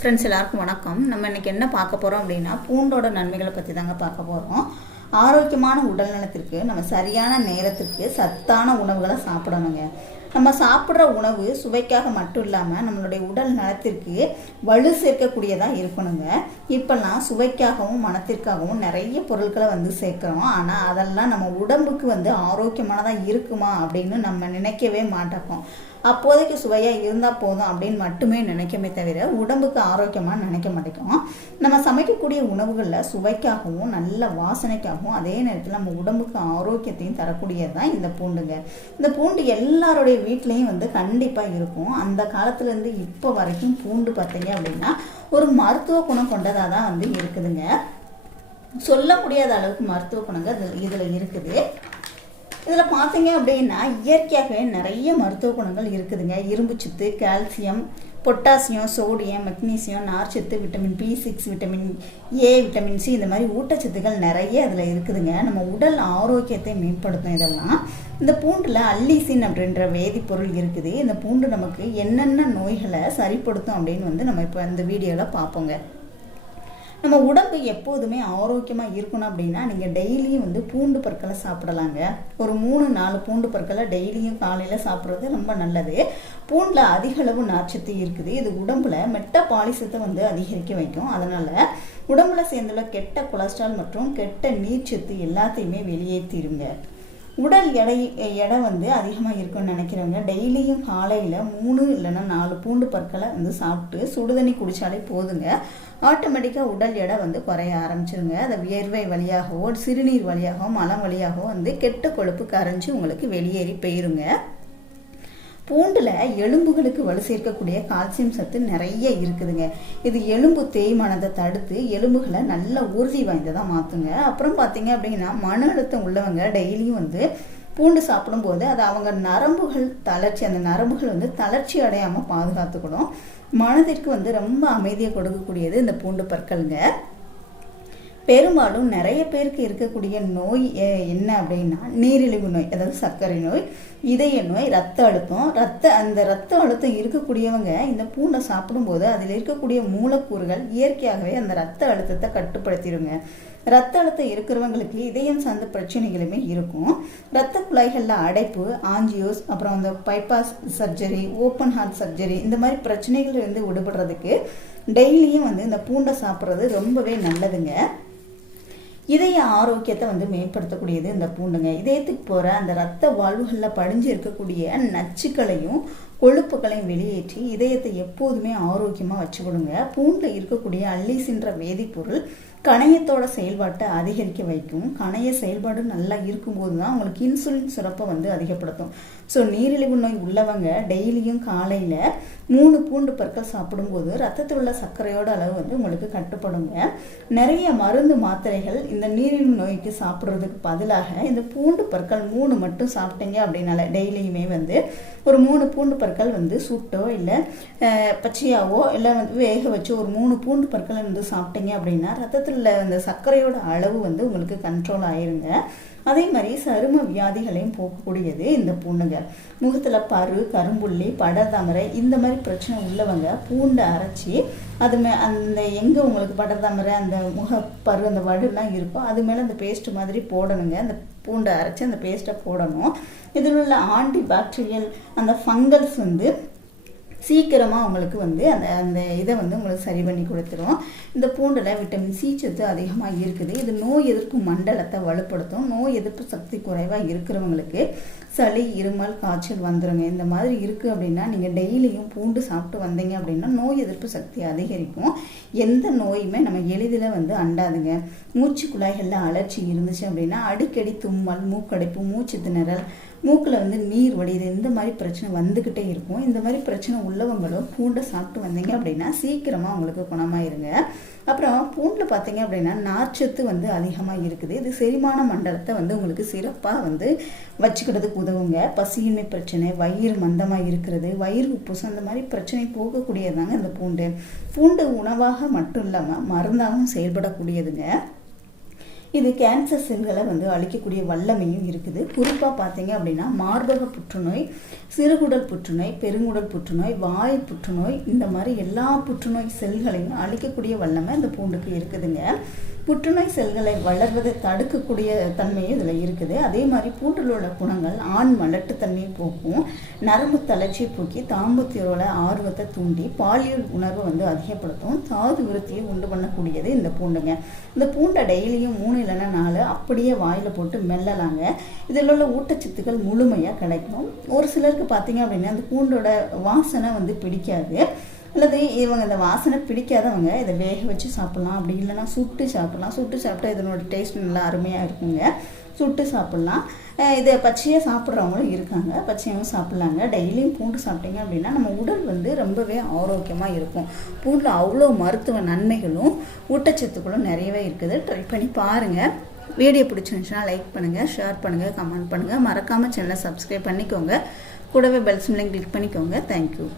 Friends எல்லாருக்கும் வணக்கம். நம்ம இன்னைக்கு என்ன பார்க்க போகிறோம் அப்படின்னா பூண்டோட நன்மைகளை பற்றி தாங்க பார்க்க போகிறோம் ஆரோக்கியமான உடல் நலத்திற்கு நம்ம சரியான நேரத்திற்கு சத்தான உணவுகளை சாப்பிடணுங்க. நம்ம சாப்பிட்ற உணவு சுவைக்காக மட்டும் இல்லாமல் நம்மளுடைய உடல் நலத்திற்கு வலு சேர்க்கக்கூடியதாக இருக்கணுங்க. இப்போல்லாம் சுவைக்காகவும் மனத்திற்காகவும் நிறைய பொருட்களை வந்து சேர்க்குறோம். ஆனால் அதெல்லாம் நம்ம உடம்புக்கு வந்து ஆரோக்கியமானதாக இருக்குமா அப்படின்னு நம்ம நினைக்கவே மாட்டோம். அப்போதைக்கு சுவையாக இருந்தால் போதும் அப்படின்னு மட்டுமே நினைக்கமே தவிர உடம்புக்கு ஆரோக்கியமாக நினைக்க மாட்டேங்கும் நம்ம சமைக்கக்கூடிய உணவுகளில் சுவைக்காகவும் நல்ல வாசனைக்காகவும் அதே நேரத்தில் நம்ம உடம்புக்கு ஆரோக்கியத்தையும் தரக்கூடியது தான் இந்த பூண்டுங்க. இந்த பூண்டு எல்லாருடைய வீட்லேயும் வந்து கண்டிப்பாக இருக்கும். அந்த காலத்துலேருந்து இப்போ வரைக்கும் பூண்டு பார்த்தீங்க அப்படின்னா ஒரு மருத்துவ குணம் கொண்டதாக தான் வந்து இருக்குதுங்க. சொல்ல முடியாத அளவுக்கு மருத்துவ குணங்கள் இதில் இருக்குது. இதில் பார்த்தீங்க அப்படின்னா இயற்கையாகவே நிறைய மருத்துவ குணங்கள் இருக்குதுங்க. இரும்பு சத்து கால்சியம் பொட்டாசியம் சோடியம் மெக்னீசியம் நார்ச்சத்து vitamin B six vitamin A vitamin C இந்த மாதிரி ஊட்டச்சத்துக்கள் நிறைய அதில் இருக்குதுங்க. நம்ம உடல் ஆரோக்கியத்தை மேம்படுத்தும் இதெல்லாம். இந்த பூண்டில் அல்லிசின் அப்படின்ற வேதிப்பொருள் இருக்குது. இந்த பூண்டு நமக்கு என்னென்ன நோய்களை சரிப்படுத்தும் அப்படின்னு வந்து நம்ம இப்போ இந்த வீடியோவில் பார்ப்போங்க. நம்ம உடம்பு எப்போதுமே ஆரோக்கியமாக இருக்கணும் அப்படின்னா நீங்கள் டெய்லியும் வந்து பூண்டு பற்களை சாப்பிடலாங்க. ஒரு மூணு நாலு பூண்டு பற்களை டெய்லியும் காலையில் சாப்பிட்றது ரொம்ப நல்லது. பூண்டில் அதிக அளவு நார்ச்சத்து இருக்குது. இது உடம்புல மெட்டபாலிசத்தை வந்து அதிகரிக்க வைக்கும். அதனால் உடம்புல சேர்ந்துள்ள கெட்ட கொலஸ்ட்ரால் மற்றும் கெட்ட நீர்ச்சத்து எல்லாத்தையுமே வெளியேற்றிடுங்க உடல் எடை எடை வந்து அதிகமாக இருக்குன்னு நினைக்கிறவங்க டெய்லியும் காலையில் மூணு இல்லைன்னா நாலு பூண்டு பற்களை வந்து சாப்பிட்டு சுடுதண்ணி குடித்தாலே போதுங்க. ஆட்டோமேட்டிக்காக உடல் எடை வந்து குறைய ஆரம்பிச்சிருங்க. அதை வியர்வை வழியாகவோ சிறுநீர் வழியாகவோ மலம் வழியாகவோ வந்து கெட்ட கொழுப்பு கரைஞ்சி உங்களுக்கு வெளியேறி போயிருங்க. பூண்டில் எலும்புகளுக்கு வலு சேர்க்கக்கூடிய கால்சியம் சத்து நிறைய இருக்குதுங்க. இது எலும்பு தேய்மானத்தை தடுத்து எலும்புகளை நல்ல உறுதி வாய்ந்ததாக மாற்றுங்க அப்புறம் பார்த்தீங்க அப்படின்னா மன அழுத்தம் உள்ளவங்க டெய்லியும் வந்து பூண்டு சாப்பிடும்போது அது அவங்க நரம்புகள் தளர்ச்சி அந்த நரம்புகள் வந்து தளர்ச்சி அடையாமல் பாதுகாத்துக்கணும். மனதிற்கு வந்து ரொம்ப அமைதியை கொடுக்கக்கூடியது இந்த பூண்டு பற்களுங்க. பெரும்பாலும் நிறைய பேருக்கு இருக்கக்கூடிய நோய் என்ன அப்படின்னா நீரிழிவு நோய் அதாவது சர்க்கரை நோய் இதய நோய் ரத்த அழுத்தம். ரத்த அந்த ரத்த அழுத்தம் இருக்கக்கூடியவங்க இந்த பூண்டை சாப்பிடும்போது அதில் இருக்கக்கூடிய மூலக்கூறுகள் இயற்கையாகவே அந்த ரத்த அழுத்தத்தை கட்டுப்படுத்திடுங்க. ரத்த அழுத்தம் இருக்கிறவங்களுக்கு இதயம் சார்ந்த பிரச்சனைகளுமே இருக்கும். ரத்த குழாய்களில் அடைப்பு ஆஞ்சியோஸ் அப்புறம் அந்த bypass surgery open heart surgery இந்த மாதிரி பிரச்சனைகள் இருந்து விடுபடுறதுக்கு டெய்லியும் வந்து இந்த பூண்டை சாப்பிட்றது ரொம்பவே நல்லதுங்க. இதய ஆரோக்கியத்தை வந்து மேம்படுத்தக்கூடியது இந்த பூண்டுங்க. இதயத்துக்கு போகிற அந்த ரத்த வாழ்வுகளில் படிஞ்சு இருக்கக்கூடிய நச்சுக்களையும் கொழுப்புகளையும் வெளியேற்றி இதயத்தை எப்போதுமே ஆரோக்கியமாக வச்சுக்கொடுங்க பூண்டில் இருக்கக்கூடிய அல்லிசின்ற வேதிப்பொருள் கணையத்தோட செயல்பாட்டை அதிகரிக்க வைக்கும். கணைய செயல்பாடு நல்லா இருக்கும்போது தான் உங்களுக்கு இன்சுலின் சுரப்பை வந்து அதிகப்படுத்தும். ஸோ நீரிழிவு நோய் உள்ளவங்க டெய்லியும் காலையில் மூணு பூண்டு பற்கள் சாப்பிடும்போது ரத்தத்தில் உள்ள சர்க்கரையோட அளவு வந்து உங்களுக்கு கட்டுப்படுங்க. நிறைய மருந்து மாத்திரைகள் இந்த நீரிழிவு நோய்க்கு சாப்பிட்றதுக்கு பதிலாக இந்த பூண்டு பற்கள் மூணு மட்டும் சாப்பிட்டீங்க அப்படின்னால டெய்லியுமே வந்து ஒரு மூணு பூண்டு பற்கள் பற்கள் வந்து சுட்டோ இல்லை பச்சையாவோ இல்லை வந்து வேக வச்சு ஒரு மூணு பூண்டு பற்களை வந்து சாப்பிட்டீங்க அப்படின்னா ரத்தத்தில் அந்த சர்க்கரையோட அளவு வந்து உங்களுக்கு கண்ட்ரோல் ஆயிருங்க. அதே மாதிரி சரும வியாதிகளையும் போக்கக்கூடியது இந்த பூண்டுங்க. முகத்தில் பரு கரும்புள்ளி படர்தாமரை இந்த மாதிரி பிரச்சனை உள்ளவங்க பூண்டை அரைச்சி அது மே அந்த எங்கே உங்களுக்கு படர்தாமரை அந்த முகப்பரு அந்த வடுலாம் இருக்கோ அது மேலே அந்த பேஸ்ட் மாதிரி போடணுங்க. அந்த பூண்டை அரைச்சி அந்த பேஸ்ட்டை போடணும். இதில் உள்ள ஆன்டி பாக்டீரியல் அந்த ஃபங்கல்ஸ் வந்து சீக்கிரமாக உங்களுக்கு வந்து அந்த அந்த இதை வந்து உங்களுக்கு சரி பண்ணி கொடுத்துரும். இந்த பூண்டில் விட்டமின் சி சத்து அதிகமாக இருக்குது. இது நோய் எதிர்ப்பு மண்டலத்தை வலுப்படுத்தும். நோய் எதிர்ப்பு சக்தி குறைவாக இருக்கிறவங்களுக்கு சளி இருமல் காய்ச்சல் வந்துடுங்க இந்த மாதிரி இருக்குது அப்படின்னா நீங்கள் டெய்லியும் பூண்டு சாப்பிட்டு வந்தீங்க அப்படின்னா நோய் எதிர்ப்பு சக்தி அதிகரிக்கும். எந்த நோயுமே நம்ம எளிதில் வந்து அண்டாதுங்க. மூச்சு குழாய்களில் அலர்ச்சி இருந்துச்சு அப்படின்னா அடிக்கடி தும்மல் மூக்கடைப்பு மூச்சு திணறல் மூக்கில் வந்து நீர் வடியுது. இந்த மாதிரி பிரச்சனை வந்துக்கிட்டே இருக்கும். இந்த மாதிரி பிரச்சனை உள்ளவங்களும் பூண்டை சாப்பிட்டு வந்தீங்க அப்படின்னா சீக்கிரமாக உங்களுக்கு குணமாயிருங்க. அப்புறம் பூண்டில் பார்த்தீங்க அப்படின்னா நார்ச்சத்து வந்து அதிகமாக இருக்குது. இது செரிமான மண்டலத்தை வந்து உங்களுக்கு சிறப்பாக வந்து வச்சுக்கிறதுக்கு உதவுங்க. பசியின்மை பிரச்சனை வயிறு மந்தமாக இருக்கிறது வயிறு உப்புசம் அந்த மாதிரி பிரச்சனை போகக்கூடியதாங்க இந்த பூண்டு. பூண்டு உணவாக மட்டும் இல்லாமல் மருந்தாகவும் செயல்படக்கூடியதுங்க. இது கேன்சர் செல்களை வந்து அழிக்கக்கூடிய வல்லமையும் இருக்குது. குறிப்பாக பார்த்தீங்க அப்படின்னா மார்பக புற்றுநோய் சிறுகுடல் புற்றுநோய் பெருங்குடல் புற்றுநோய் வாய் புற்றுநோய் இந்த மாதிரி எல்லா புற்றுநோய் செல்களையும் அழிக்கக்கூடிய வல்லமை இந்த பூண்டுக்கு இருக்குதுங்க. புற்றுநோய் செல்களை வளர்வதை தடுக்கக்கூடிய தன்மையும் இதில் இருக்குது. அதே மாதிரி பூண்டில் உள்ள குணங்கள் ஆண் மலட்டுத்தன்மையை போக்கும். நரம்பு தளர்ச்சியை போக்கி தாம்பத்தியரோட ஆர்வத்தை தூண்டி பாலியல் உணர்வை வந்து அதிகப்படுத்தும். தாது விருத்தியை உண்டு பண்ணக்கூடியது இந்த பூண்டுங்க. இந்த பூண்டை டெய்லியும் மூணு இல்லைன்னா நாலு அப்படியே வாயில் போட்டு மெல்லலாங்க. இதில் உள்ள ஊட்டச்சத்துக்கள் முழுமையாக கிடைக்கும். ஒரு சிலருக்கு பார்த்தீங்க அப்படின்னா அந்த பூண்டோட வாசனை வந்து பிடிக்காது. அல்லது இவங்க இந்த வாசனை பிடிக்காதவங்க இதை வேக வச்சு சாப்பிட்லாம். அப்படி இல்லைன்னா சுட்டு சாப்பிட்லாம். சுட்டு சாப்பிட்டா இதனோட டேஸ்ட் நல்லா அருமையாக இருக்குங்க. சுட்டு சாப்பிட்லாம். இதை பச்சையாக சாப்பிட்றவங்களும் இருக்காங்க. பச்சையாகவும் சாப்பிட்லாங்க. டெய்லியும் பூண்டு சாப்பிட்டீங்க அப்படின்னா நம்ம உடல் வந்து ரொம்பவே ஆரோக்கியமாக இருக்கும். பூண்டில் அவ்வளோ மருத்துவ நன்மைகளும் ஊட்டச்சத்துக்களும் நிறையவே இருக்குது. ட்ரை பண்ணி பாருங்கள் வீடியோ பிடிச்சிருந்துச்சுன்னா லைக் பண்ணுங்கள் ஷேர் பண்ணுங்கள் கமெண்ட் பண்ணுங்கள் மறக்காமல் சேனலை சப்ஸ்கிரைப் பண்ணிக்கோங்க. கூடவே பெல் சிம்லையும் கிளிக் பண்ணிக்கோங்க. Thank you